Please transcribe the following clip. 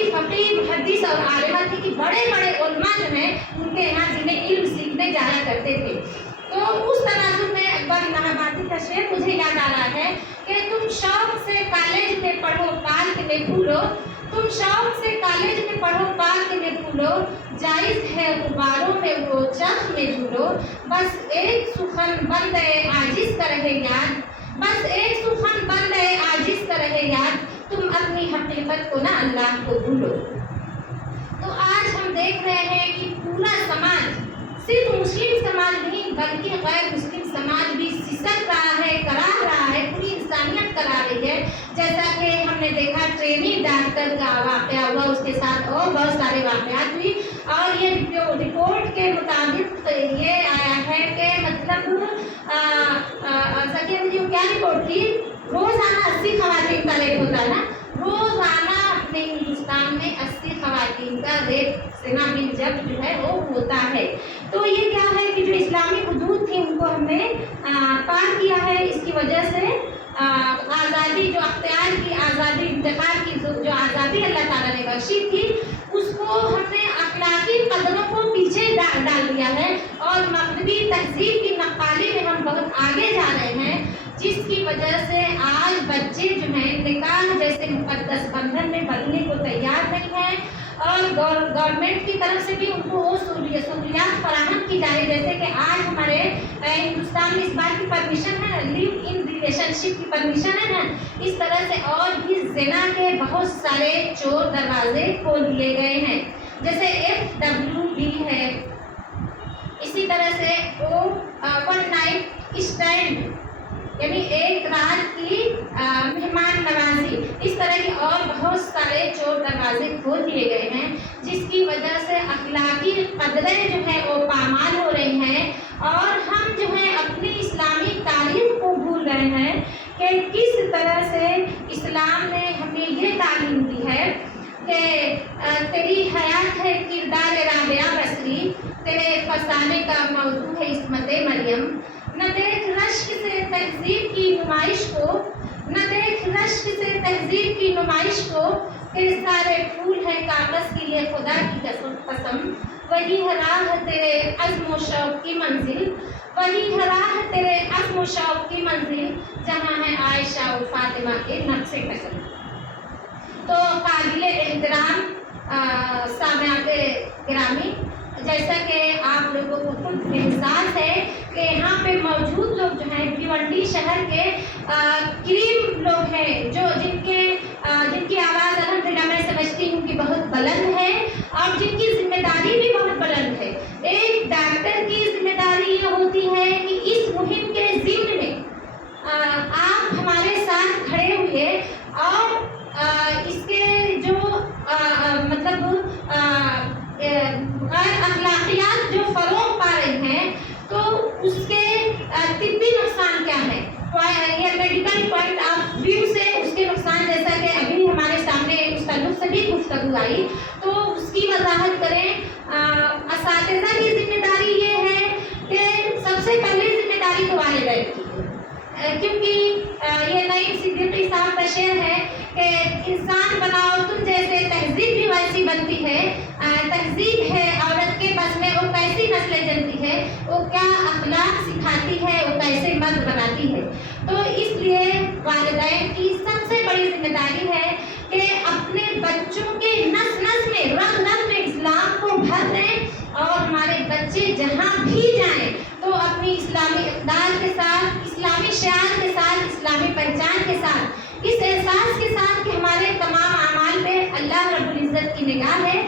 बड़ी फकीह मुहद्दिस और आलिमा थी कि बड़े बड़े उलमा जो हैं उनके यहाँ जिन्हें इल्म सीखने जाया करते थे। तो उस तनाजुर में अकबर इलाहाबादी का शेर मुझे याद आ रहा है कि तुम शौक से कॉलेज में पढ़ो पार्क में फूलो, तुम शौक से कॉलेज में पढ़ो पार्क में फूलो, जायज़ है गुब्बारों में वो चर्ख में झूलो, बस एक सुखन बंद आजिज़ का रहे याद, बस एक सुखन बंद आजिज़ का रहे याद, तुम अपनी हकीकत को ना अल्लाह को भूलो। तो आज हम देख रहे हैं कि पूरा समाज, सिर्फ मुस्लिम समाज नहीं बल्कि गैर मुस्लिम समाज भी सिसक रहा है, करा रहा है, पूरी इंसानियत करा रही है। जैसा कि हमने देखा ट्रेनी डॉक्टर का वाक़या हुआ, उसके साथ और बहुत सारे वाक़यात हुई और ये रिपोर्ट के मुताबिक ये आया है कि मतलब सकिया जी क्या रिपोर्ट थी, रोज़ाना 80 ख़वातीन का रेप होता है ना, रोज़ाना अपने हिंदुस्तान में 80 ख़वातीन का रेप सेना बिन जब जो है वो होता है। तो ये क्या है कि जो इस्लामी हुदूद थी उनको हमने पार किया है। इसकी वजह से आज़ादी, जो अख्तियार की आज़ादी, इंतखाब की जो आज़ादी अल्लाह ताला ने बख्शी थी, उसको हमने अखलाकी कदरों को पीछे डाल दिया है और मग़रिबी तहज़ीब की नक़ाली में हम बहुत आगे जा रहे हैं, जिसकी वजह से आज बच्चे जो हैं निकाह जैसे मुक़द्दस बंधन में बंधने को तैयार नहीं हैं और गवर्नमेंट की तरफ से भी उनको वो सहूलियात फराहम की जा रही, जैसे कि आज हमारे हिंदुस्तान में इस बात की परमिशन है, लिव इन रिलेशनशिप की परमिशन है ना, इस तरह से और भी ज़िना के बहुत सारे चोर दरवाजे खोल दिए गए हैं, जैसे FWB है, इसी तरह से वन नाइट स्टैंड यानी एक रात की मेहमान नवाजी, इस तरह के और बहुत सारे चोर दरवाजे खोल दिए गए हैं, जिसकी वजह से अखलाकी कदरें जो है वो पामाल हो रही हैं और हम जो है अपनी इस्लामी तालीम को भूल रहे हैं कि किस तरह से इस्लाम ने हमें ये तालीम दी है कि तेरी हयात है किरदार राबिया बसरी, तेरे फसाने का मौजू है इस्मत मरियम, न देख रश्क से तहज़ीब की नुमाइश को, न देख रश्क से तहज़ीब की नुमाइश को, तेरे सारे फूल हैं कागज़ के लिए खुदा की कसम, वही है राह तेरे अज़्म व शौक़ की मंजिल, वही है राह तेरे अज़्म व शौक़ की मंजिल, जहाँ है आयशा और फातिमा के नक्शे कदम। तो काबिल एहतराम सामआते गिरामी, जैसा कि आप लोगों को खुद एहसास है कि यहाँ पे मौजूद लोग जो हैं भिवंडी शहर के करीम लोग हैं, जो जिनकी आवाज़ अल्हम्दुलिल्लाह मैं समझती हूँ कि बहुत बुलंद है और जिनकी जिम्मेदारी भी बहुत बुलंद है। एक डॉक्टर की जिम्मेदारी ये होती है कि इस मुहिम के ज़िम्न में आप हमारे साथ खड़े हुए और इसके जो मतलब अखलाकियात जो फ़रोग़ पा रही हैं, तो उसके तिब्बी नुकसान क्या है, ये मेडिकल पॉइंट ऑफ व्यू से उसके नुकसान, जैसा कि अभी हमारे सामने उस ताल्लुक़ से भी गुफ्तगू आई, तो उसकी वजाहत करें। असातिज़ा की जिम्मेदारी ये है कि सबसे पहले जिम्मेदारी तो वालिदैन की है, क्योंकि ये नईम सिद्दीकी साहब का शेर है कि इंसान बनाओ तुम जैसे तहज़ीब भी वैसी बनती है, तहज़ीब है औरत के बस में, वो कैसी नस्लें जनती है, वो क्या अखलाक सिखाती है, वो कैसे मर्द बनाती है। तो इसलिए वालिदैन की सबसे बड़ी जिम्मेदारी है कि अपने बच्चों के नस नस में, रग रग में इस्लाम को भर दें और हमारे बच्चे जहाँ भी जाएं तो अपनी इस्लामी इक़दार के साथ, इस्लामी शिआर के साथ, इस्लामी पहचान के साथ, इस एहसास के साथ कि हमारे तमाम अमाल पे अल्लाह रब्बुल इज़्ज़त की निगाह है।